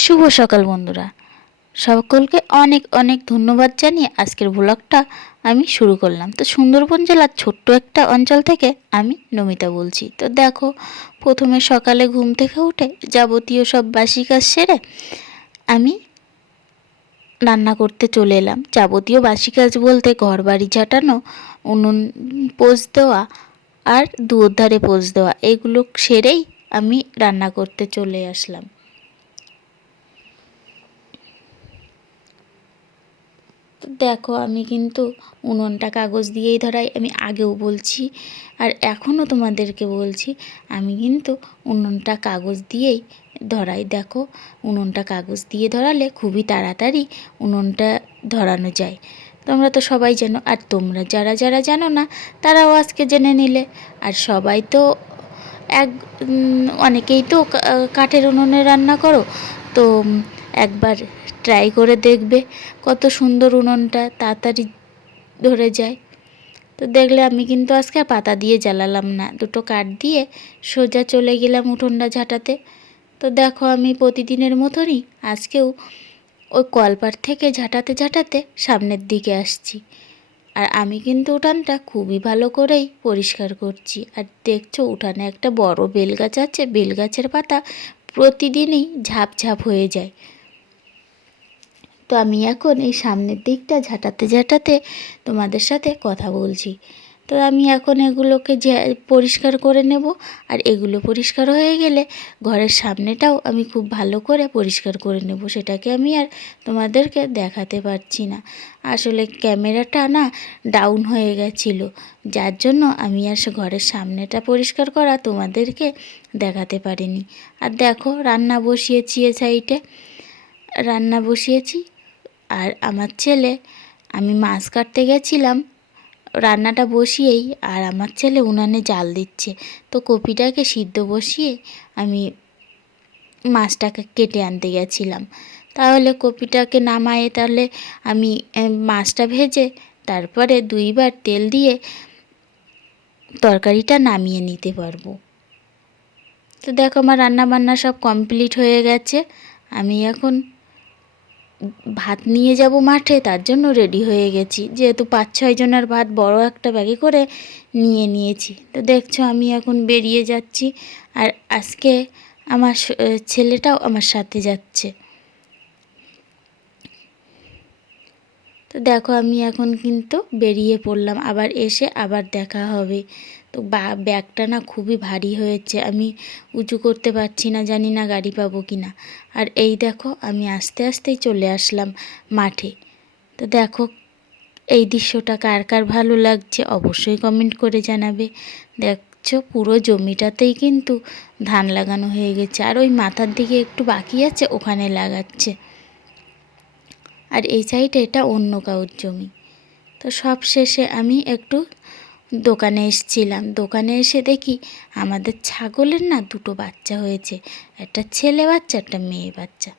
শুভ সকাল বন্ধুরা। সকলকে অনেক অনেক ধন্যবাদ জানিয়ে আজকের ব্লগটা আমি শুরু করলাম। তো সুন্দরবন জেলার ছোট্ট একটা অঞ্চল থেকে আমি নমিতা বলছি। তো দেখো, প্রথমে সকালে ঘুম থেকে উঠে যাবতীয় সব বাসি কাজ সেরে আমি রান্না করতে চলে এলাম। যাবতীয় বাসি কাজ বলতে ঘর বাড়ি ঝাঁটানো, উনুন পোষ দেওয়া আর দুয়োর ধারে পোষ দেওয়া, এগুলো সেরেই আমি রান্না করতে চলে আসলাম। তো দেখো আমি কিন্তু উনুনটা কাগজ দিয়েই ধরাই, আমি আগেও বলছি আর এখনও তোমাদেরকে বলছি, আমি কিন্তু উনুনটা কাগজ দিয়েই ধরাই। দেখো, উনুনটা কাগজ দিয়ে ধরালে খুবই তাড়াতাড়ি উনুনটা ধরানো যায়। তোমরা তো সবাই জানো, আর তোমরা যারা যারা জানো না, তারাও আজকে জেনে নিলে। আর সবাই তো এক অনেকেই তো কাঠের উনুনে রান্না করো, তো একবার ট্রাই করে দেখবে কত সুন্দর উনুনটা তাড়াতাড়ি ধরে যায়। তো দেখলে আমি কিন্তু আজকে পাতা দিয়ে জ্বালালাম না, দুটো কাঠ দিয়ে সোজা চলে গেলাম উঠোনটা ঝাঁটাতে। তো দেখো আমি প্রতিদিনের মতনই আজকেও ওই কলপার থেকে ঝাঁটাতে ঝাঁটাতে সামনের দিকে আসছি। আর আমি কিন্তু উঠানটা খুবই ভালো করেই পরিষ্কার করছি। আর দেখছ উঠানে একটা বড় বেলগাছ আছে, বেলগাছের পাতা প্রতিদিনই ঝাপ ঝাপ হয়ে যায়। তো আমি এখন এই সামনের দিকটা ঝাঁটাতে ঝাঁটাতে তোমাদের সাথে কথা বলছি। তো আমি এখন এগুলোকে পরিষ্কার করে নেব আর এগুলো পরিষ্কার হয়ে গেলে ঘরের সামনেটাও আমি খুব ভালো করে পরিষ্কার করে নেব, সেটাকে আমি আর তোমাদেরকে দেখাতে পারছি না। আসলে ক্যামেরাটা না ডাউন হয়ে গেছিল, যার জন্য আমি আর সে ঘরের সামনেটা পরিষ্কার করা তোমাদেরকে দেখাতে পারিনি। আর দেখো, রান্না বসিয়েছি এ সাইডে। রান্না বসিয়েছি আর আমার ছেলে, আমি মাছ কাটতে গেছিলাম, রান্নাটা বসিয়েই, আর আমার ছেলে উনানে জাল দিচ্ছে। তো কপিটাকে সিদ্ধ বসিয়ে আমি মাছটাকে কেটে আনতে গেছিলাম। তাহলে কপিটাকে নামায়ে তাহলে আমি মাছটা ভেজে তারপরে দুইবার তেল দিয়ে তরকারিটা নামিয়ে নিতে পারব। তো দেখো আমার রান্না বান্না সব কমপ্লিট হয়ে গেছে। আমি এখন ভাত নিয়ে যাব মাঠে, তার জন্য রেডি হয়ে গেছি। যেহেতু পাঁচ, ছয় জনের ভাত বড় একটা ব্যাগে করে নিয়ে নিয়েছি। তো দেখছ, আমি এখন বেরিয়ে যাচ্ছি। আর আজকে আমার ছেলেটাও আমার সাথে যাচ্ছে। তো দেখো আমি এখন কিন্তু বেরিয়ে পড়লাম, আবার এসে আবার দেখা হবে। তো ব্যাগটা না খুবই ভারী হয়েছে, আমি উঁচু করতে পারছি না, জানি না গাড়ি পাবো কি না। আর এই দেখো, আমি আস্তে আস্তেই চলে আসলাম মাঠে। তো দেখো, এই দৃশ্যটা কার কার ভালো লাগছে অবশ্যই কমেন্ট করে জানাবে। দেখছ, পুরো জমিটাতেই কিন্তু ধান লাগানো হয়ে গেছে, আর ওই মাথার দিকে একটু বাকি আছে, ওখানে লাগাচ্ছে। আর এই সাইডে এটা অন্য কাউর জমি। তো সব শেষে আমি একটু দোকানে এসেছিলাম। দোকানে এসে দেখি আমাদের ছাগলের না দুটো বাচ্চা হয়েছে। একটা ছেলে বাচ্চা, একটা মেয়ে বাচ্চা।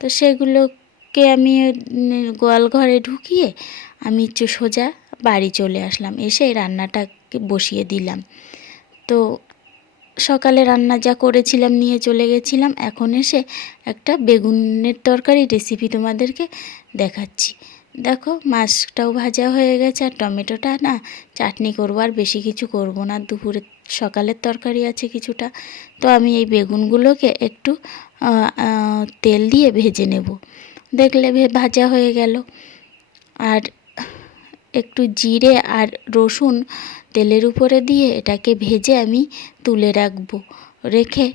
তো সেগুলোকে আমি গোয়াল ঘরে ঢুকিয়ে আমি সোজা বাড়ি চলে আসলাম। এসে রান্নাটাকে বসিয়ে দিলাম। তো সকালে রান্না যা করেছিলাম, নিয়ে চলে গেছিলাম। এখন এসে একটা বেগুনের তরকারি রেসিপি তোমাদেরকে দেখাচ্ছি। দেখো, মাছটাও ভাজা হয়ে গেছে আর টমেটোটা না চাটনি করব আর বেশি কিছু করব না। দুপুরে সকালের তরকারি আছে কিছুটা। তো আমি এই বেগুনগুলোকে একটু তেল দিয়ে ভেজে নেব। দেখলে ভাজা হয়ে গেল। আর একটু জিরে আর রসুন তেলের উপরে দিয়ে এটাকে ভেজে আমি তুলে রাখব। রেখে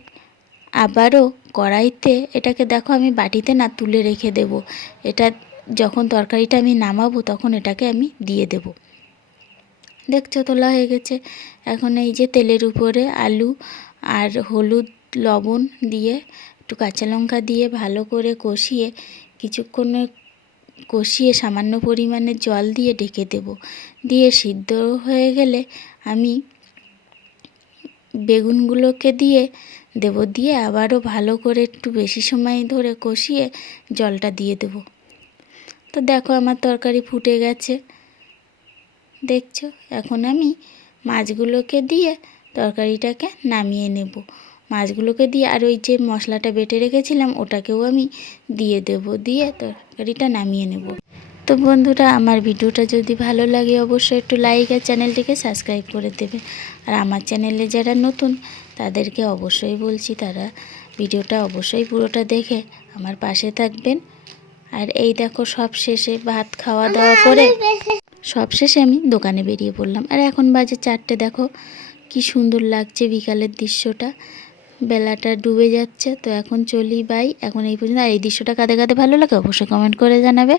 আবারও কড়াইতে এটাকে দেখো আমি বাটিতে না তুলে রেখে দেব। এটা যখন তরকারিটা আমি নামাবো তখন এটাকে আমি দিয়ে দেব। দেখছ তোলা হয়ে গেছে। এখন এই যে তেলের উপরে আলু আর হলুদ, লবণ দিয়ে একটু কাঁচা লঙ্কা দিয়ে ভালো করে কষিয়ে কিছুক্ষণের কষিয়ে সামান্য পরিমাণে জল দিয়ে ঢেকে দেব। দিয়ে সিদ্ধ হয়ে গেলে আমি বেগুনগুলোকে দিয়ে দেব। দিয়ে আবারও ভালো করে একটু বেশি সময় ধরে কষিয়ে জলটা দিয়ে দেব। তো দেখো আমার তরকারি ফুটে গেছে। দেখছ? এখন আমি মাছগুলোকে দিয়ে তরকারিটাকে নামিয়ে নেব। মাছগুলোকে দিয়ে আর ওই যে মশলাটা বেটে রেখেছিলাম, ওটাকেও আমি দিয়ে দেব। দিয়ে তরকারিটা নামিয়ে নেব। তো বন্ধুরা, আমার ভিডিওটা যদি ভালো লাগে, অবশ্যই একটু লাইক আর চ্যানেলটিকে সাবস্ক্রাইব করে দেবে। আর আমার চ্যানেলে যারা নতুন, তাদেরকে অবশ্যই বলছি তারা ভিডিওটা অবশ্যই পুরোটা দেখে আমার পাশে থাকবেন। আর এই দেখো, সব শেষে ভাত খাওয়া দাওয়া করে সব শেষে আমি দোকানে বেরিয়ে পড়লাম। আর এখন বাজে চারটে, দেখো কি সুন্দর লাগছে বিকালের দৃশ্যটা। বেলাটা ডুবে যাচ্ছে, তো এখন চলি বাই এখন এই পর্যন্ত। আর এই দৃশ্যটা কাঁদে কাঁদে ভালো লাগে অবশ্যই কমেন্ট করে জানাবে।